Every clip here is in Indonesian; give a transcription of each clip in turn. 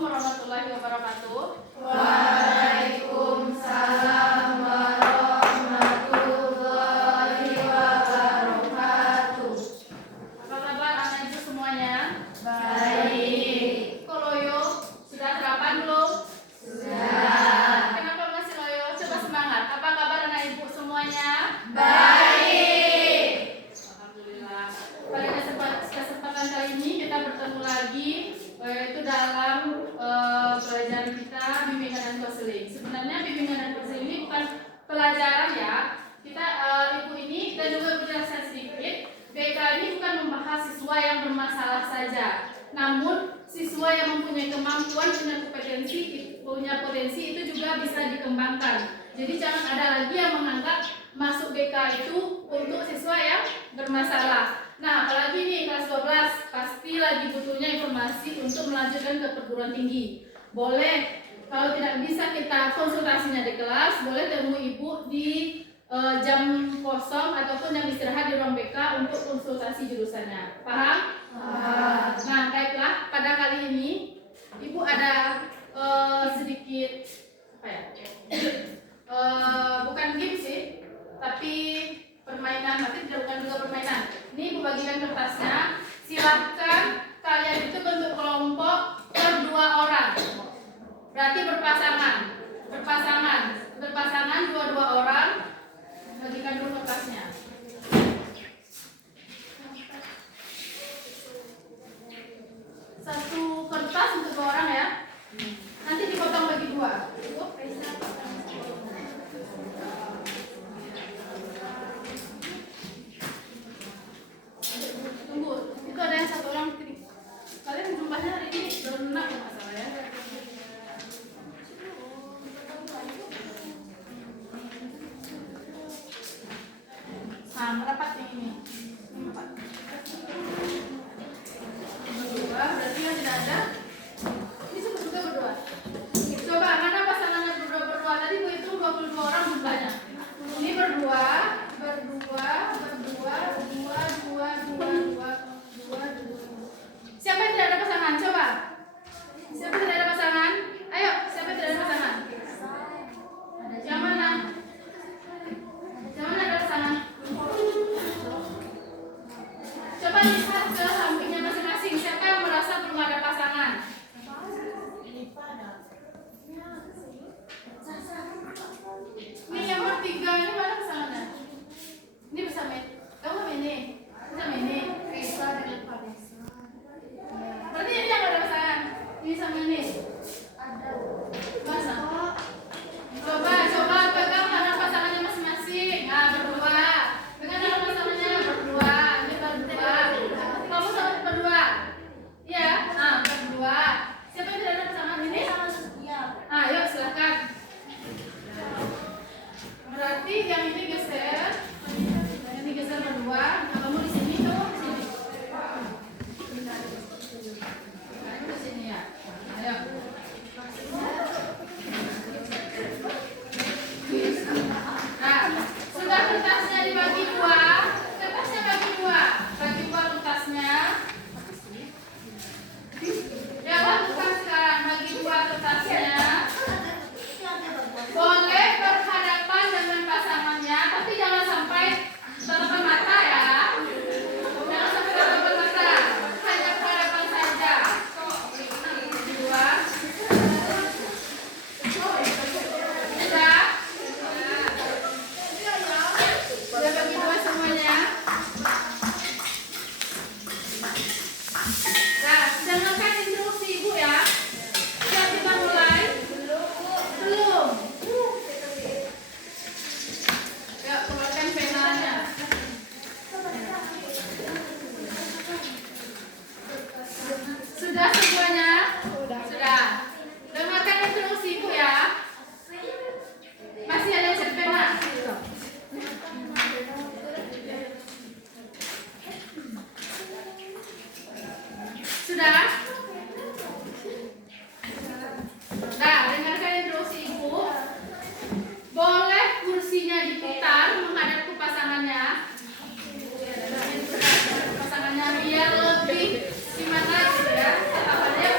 warahmatullahi wabarakatuh. Waalaikumsalam warahmatullahi wabarakatuh. Apa kabar anak ibu semuanya? Baik. Kok loyo? Sudah sarapan belum? Sudah. Kenapa masih loyo? Coba semangat. Apa kabar anak ibu semuanya? Baik. Alhamdulillah. Pada kesempatan kali ini kita bertemu lagi, yaitu dalam pelajaran kita bimbingan dan konseling. Sebenarnya bimbingan dan konseling ini bukan pelajaran ya. Ibu ini kita juga berjelaskan sedikit. BK ini bukan membahas siswa yang bermasalah saja, namun siswa yang mempunyai kemampuan, punya potensi itu juga bisa dikembangkan. Jadi jangan ada lagi yang menganggap masuk BK itu untuk siswa yang bermasalah. Nah, apalagi nih kelas 12 pasti lagi butuhnya informasi untuk melanjutkan ke perguruan tinggi. Boleh, kalau tidak bisa kita konsultasinya di kelas, boleh temu ibu di jam kosong ataupun jam istirahat di ruang BK untuk konsultasi jurusannya. Paham? Paham. Nah, baiklah, pada kali ini ibu ada sedikit apa ya? Bukan game sih, tapi permainan. Nanti bukan juga permainan. Ini ibu bagikan kertasnya. Silahkan kalian itu bentuk kelompok per 2 orang. Berarti berpasangan 2 orang. Bagikan dulu kertasnya. Satu kertas untuk 2 orang ya. Nanti dipotong bagi 2. Tunggu, itu ada yang 1 orang. Kalian jumlahnya hari ini belum 6 ya masalah ya. Nah, merapat yang ini. Ini merapat. Berdua, berarti yang tidak ada. Ini juga berdua. Coba mana pasangannya berdua tadi Bu itu 22 orang jumlahnya. Ini berdua. Siapa yang tidak ada pasangan? Coba. Siapa yang tidak ada pasangan? Ayo, siapa yang tidak ada pasangan? Yang mana? Yang mana ada pasangan? Coba lihat ke sampingnya masing-masing. Siapa yang merasa belum ada pasangan? Ini yang nomor 3 ini mana pasangannya? Ini bisa main. Kamu ini. Bisa ini. Bisa dengan Vanessa. Berarti ini yang ada pasangan. Ini sama ini. Ada. Masa? Coba pegang tangan pasangannya masing-masing. Nah, berdua. Pegang tangan pasangannya berdua. Ini berdua. Kamu sama berdua. Iya. Nah, berdua. Siapa yang tidak ada pasangan ini? Ah, yuk silakan. Berarti yang ini geser. Yang ini geser berdua. Nah, kamu di sini, kamu di sini. Kamu di sini ya. Ayo. Nah, sudah kertasnya dibagi 2. Kertasnya bagi 2. Bagi 2 kertasnya. Ya, lakukan sekarang bagi 2 kertasnya. Boleh berhadapan dengan pasangannya, tapi jangan sampai tatapan mata ya. Jangan sampai tatapan mata. Hanya berhadapan saja. 2. Sudah? Sudah bagi 2 semuanya. Nah, dengarkan instruksi ibu ya. Siap kita mulai? Belum. Ya, keluarkan penanya. Sudah semuanya? Sudah. Dengarkan instruksi ibu ya. Masih ada yang set pena? Sudah? Nah, dengarkan instruksi ibu. Boleh kursinya diputar menghadap ke pasangannya. Pasangannya biar lebih simetris ya. Tatapannya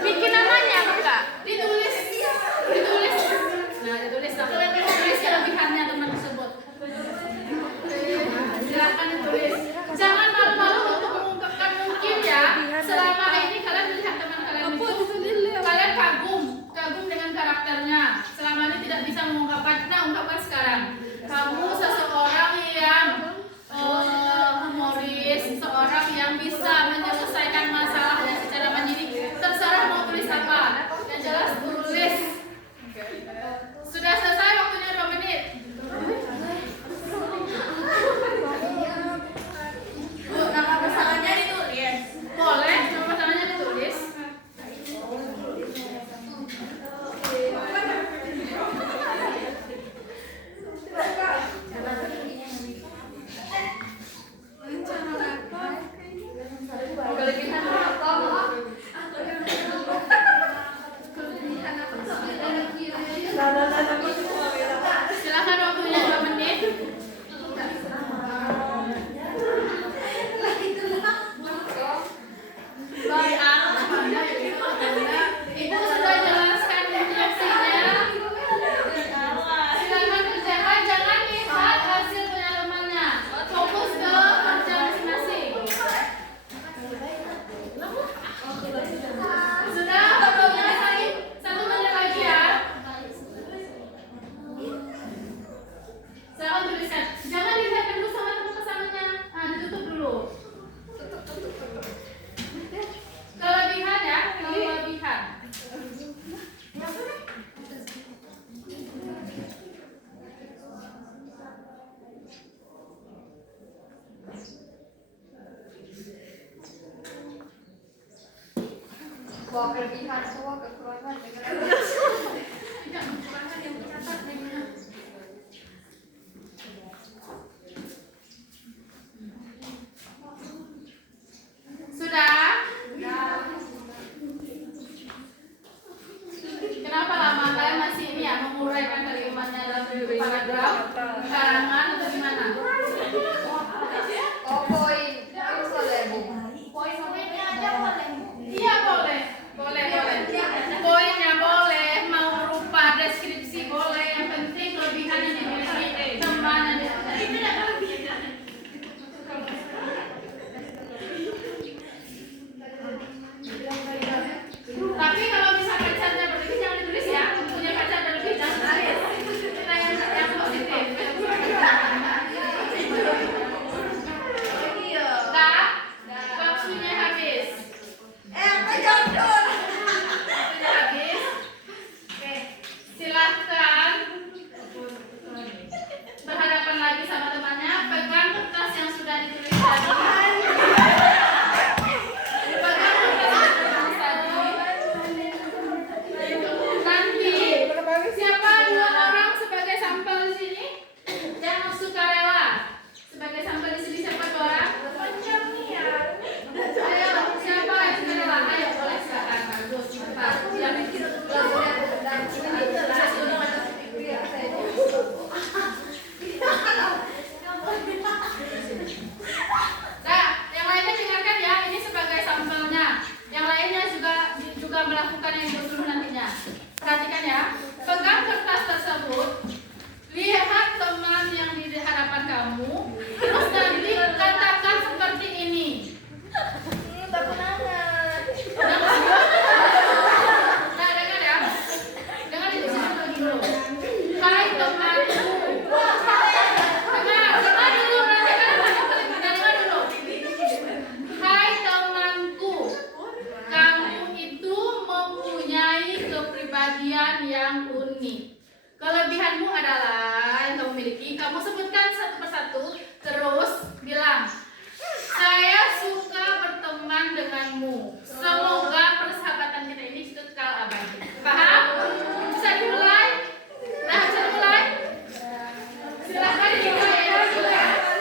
Bikin namanya apa enggak? Ditulis. Nah, ditulis kelebihannya teman tersebut. Silakan ditulis. Jangan malu-malu untuk mengungkapkan mungkin ya. Selama ini kalian melihat teman kalian itu, kalian kagum dengan karakternya. Selama ini tidak bisa mengungkapkan. Nah, ungkapkan sekarang. Kamu seseorang yang humoris, seorang yang bisa menyelesaikan masalahnya secara mandiri. Terserah mau tulis apa. Yang jelas tulis. Sudah selesai waktunya 2 menit. Bu, nama pasangannya ditulis. Boleh, nama pasangannya ditulis. Silakan waktunya 2 menit. Ibu sudah jelaskan instruksinya. Silakan kerjakan, jangan lihat hasil penyalamannya. Fokus ke kerja masing-masing. Sudah, belum selesai. 1 menit lagi ya. Silakan tuliskan. Jangan lihat dulu sama teman pasangannya. Nah, ditutup dulu. Kelebihan ya, kelebihan. Bawa kelebihan semua kekurangan dengan Tidak kekurangan yang tercatat dengan sudah? Kenapa lama kalian masih ini ya menguraikan kalimatnya dalam bentuk paragraf, karangan atau gimana? oh poin itu boleh Bu. Poin-poinnya aja boleh. Iya boleh. Poinnya boleh, mau berupa deskripsi boleh. Yang penting kelebihan yang dimiliki teman dan itu tidak kelebihan. Tapi kalau bisa pacarnya berlebih jangan ditulis ya. Punya pacar berlebih jangan tulis. Kita yang positif. Dah, waktunya habis. Waktunya habis. Oke, silahkan berhadapan lagi sama temannya. Pegang kertas yang sudah ditulis tadi. Nanti siapa 2 orang sebagai sampel di sini? Yang sukarela sebagai sampel di sini siapa 2 orang? Ayo siapa yang sukarela? Ayo boleh silakan bagus mantap. Nah, yang lainnya dengarkan ya, ini sebagai sampelnya. Yang lainnya juga melakukan yang disuruh nantinya. Perhatikan ya, pegang kertas tersebut, lihat teman yang di hadapan kamu, terus nanti katakan seperti ini. Nah, dengar ya, dengar di sini dulu. Hai temanku, dengar dulu, nanti kan dengar dulu. Hai temanku, kamu itu mempunyai kepribadian yang unik. Kelebihanmu adalah yang kamu miliki. Kamu sebutkan satu persatu, terus bilang, saya suka berteman denganmu. Semoga persahabatan kita ini kekal abadi. Paham? Bisa dimulai? Nah, bisa dimulai? Silahkan dimulai ya.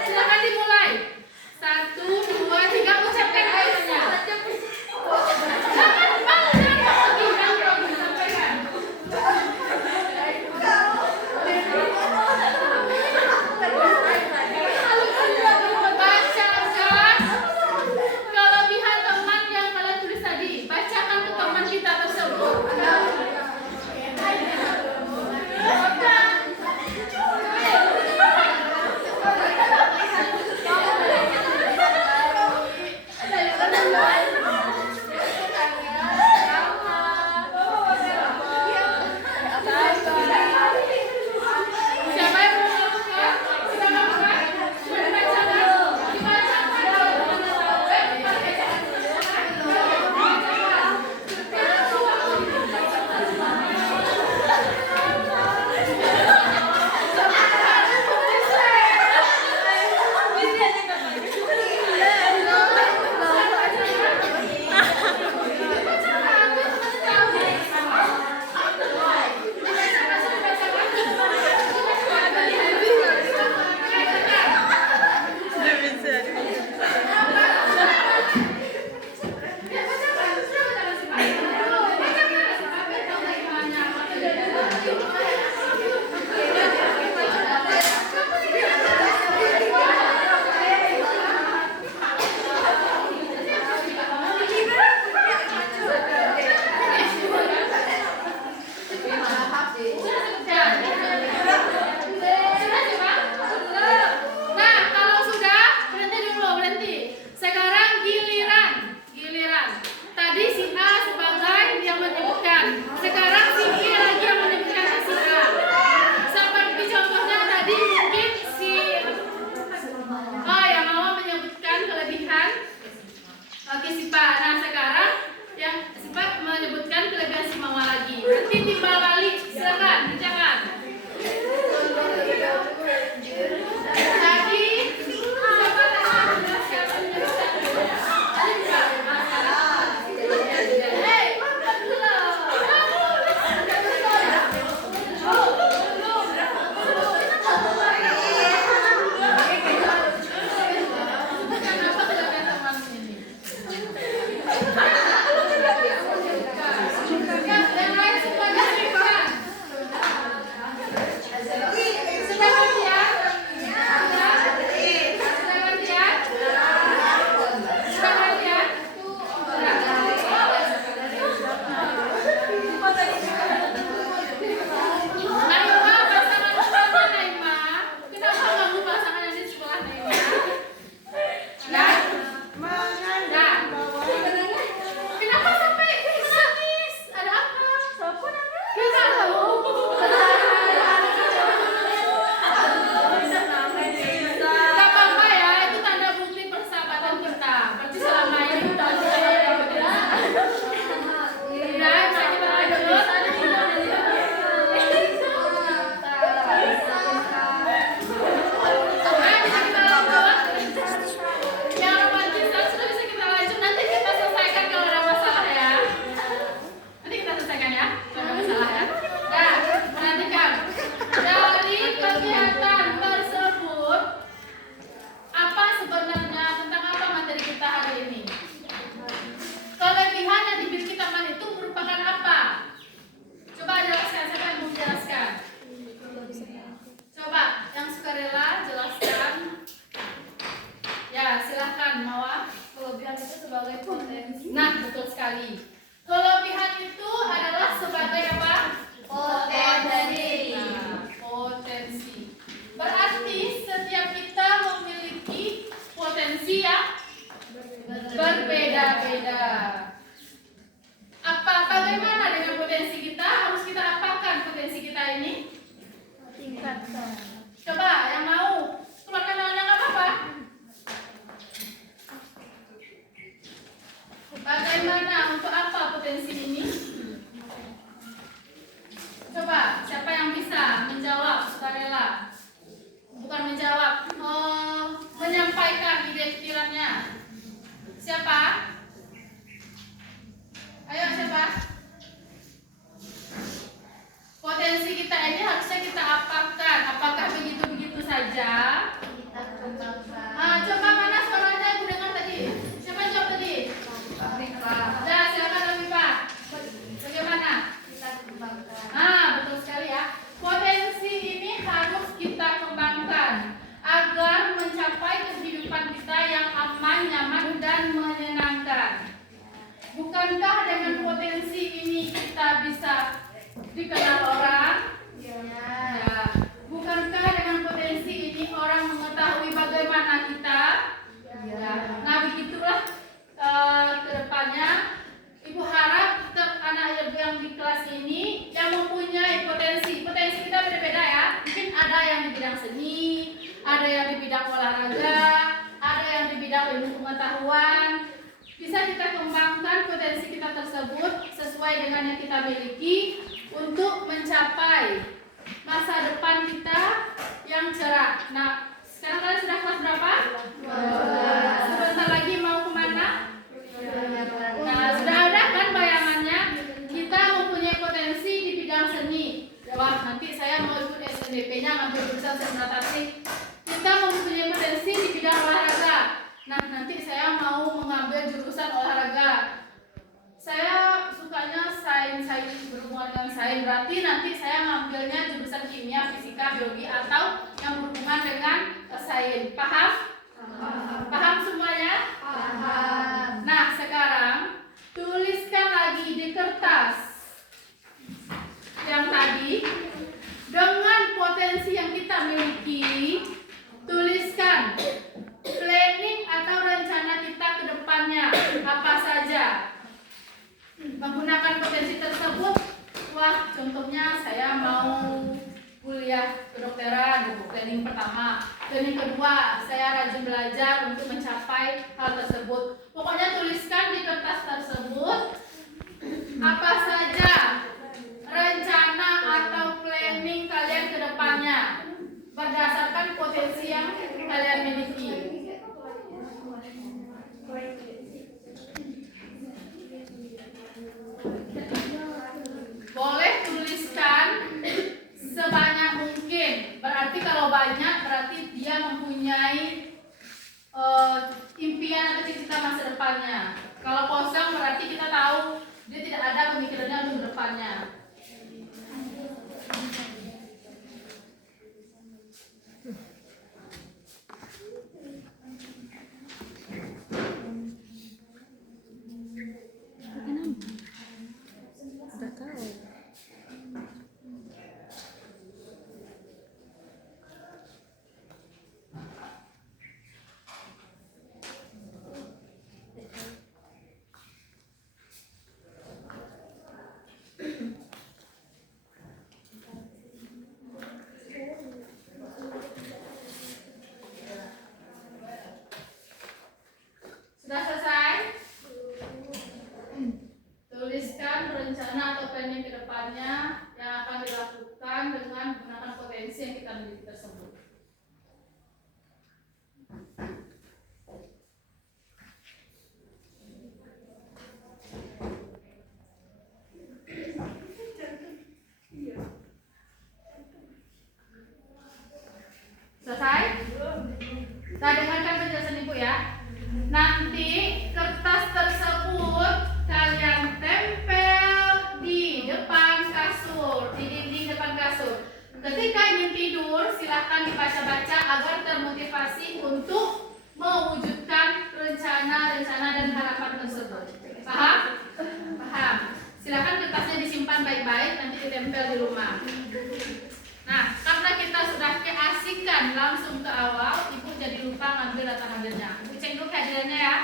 Silahkan dimulai. 1, 2, 3, ucapkan ayatnya. Jangan malu, jangan grogi, sampaikan. Bacakan kelebihan teman yang kalian Coba yang mau keluarkan tangannya nggak apa-apa. Bagaimana, untuk apa potensi ini? Coba siapa yang bisa menjawab sukarela? Bukan menjawab, menyampaikan ide pikirannya. Siapa? Ayo siapa? Potensi kita ini harusnya kita apakan? Apakah begitu-begitu saja? Kita kembangkan. Coba mana suaranya aku dengar tadi? Siapa yang jawab tadi? Afifah. Udah, silakan Afifah. Bagaimana? Kita kembangkan. Betul sekali ya. Potensi ini harus kita kembangkan agar mencapai kehidupan kita yang aman, nyaman, dan menyenangkan. Bukankah dengan potensi ini kita bisa dikenal orang? Ya. Bukankah dengan potensi ini orang mengetahui bagaimana kita? Ya. Nah, begitulah kedepannya. Ibu harap anak yang di kelas ini yang mempunyai potensi kita beda-beda ya. Mungkin ada yang di bidang seni, ada yang di bidang olahraga, ada yang di bidang ilmu pengetahuan. Bisa kita kembangkan potensi kita tersebut sesuai dengan yang kita miliki untuk mencapai masa depan kita yang cerah. Nah, sekarang kalian sudah kelas berapa? 12. Sebentar lagi mau kemana? Nah, sudah ada kan bayangannya? Kita mempunyai potensi di bidang seni. Wah, nanti saya mau ikut SNDP-nya ngambil jurusan seni. Kita mempunyai potensi di bidang olahraga. Nah, nanti saya mau mengambil jurusan olahraga. Saya sukanya sains berhubungan dengan sains. Berarti nanti saya ngambilnya jurusan kimia, fisika, biologi atau yang berhubungan dengan sains. Paham? Paham semuanya? Paham. Nah, sekarang tuliskan lagi di kertas yang tadi dengan potensi yang kita miliki. Tuliskan planning atau rencana kita ke depannya apa saja. Menggunakan potensi tersebut, wah, contohnya saya mau kuliah kedokteran, planning pertama. Planning kedua, saya rajin belajar untuk mencapai hal tersebut. Pokoknya tuliskan di kertas tersebut apa saja rencana atau planning kalian ke depannya berdasarkan potensi yang kalian miliki. Boleh tuliskan sebanyak mungkin. Berarti kalau banyak berarti dia mempunyai impian atau cita-cita masa depannya. Kalau kosong berarti kita tahu dia tidak ada pemikirannya untuk depannya. Sudah selesai? Tuliskan rencana atau planning ke depannya yang akan dilakukan dengan menggunakan potensi yang kita miliki tersebut. Selesai? Nah, dengarkan penjelasan Ibu ya. Nanti kertas tersebut kalian tempel di depan kasur, di dinding depan kasur. Ketika ingin tidur, silahkan dibaca-baca agar termotivasi untuk mewujudkan rencana-rencana dan harapan tersebut. Paham? Paham. Silahkan kertasnya disimpan baik-baik, nanti ditempel di rumah. Nah, karena kita sudah keasikan langsung ke awal, Ibu jadi lupa ngambil data hadirnya. Ibu cek dulu kehadirannya ya.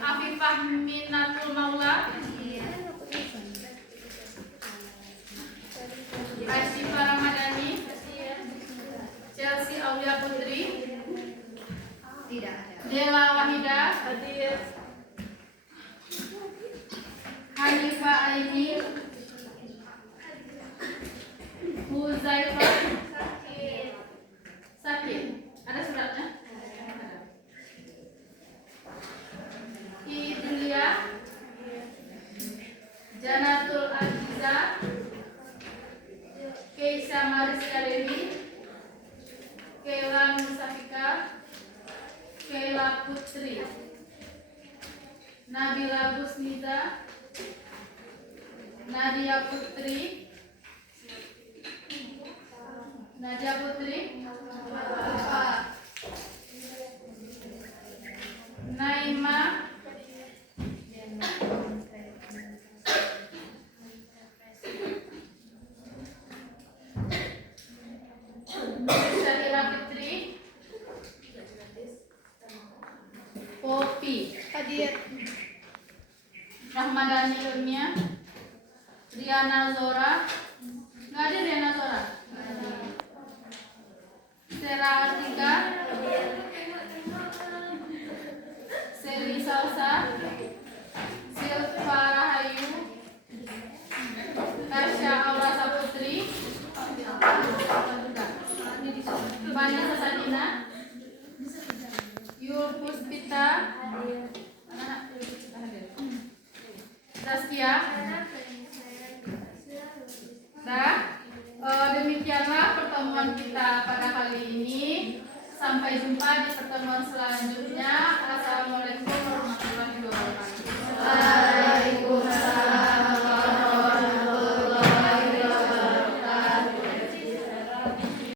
Afifah Minatul Maula, Asyifa Ramadhani, Mariska Dewi, Kayla Nusafika, Kayla Putri, Nabila Busniza, Nadia Putri, Naima, Syahira Fitri, Popi, Hadir. Rahmadani Ilmia, Riana Zora, nggak ada Riana Zora, Sera Artika, Seli Salsa, Silva Rahayu, Tasya Aura Saputri, Vanessa Sadina, Yul Puspita, Zaskia. Nah, demikianlah pertemuan kita pada kali ini. Sampai jumpa di pertemuan selanjutnya.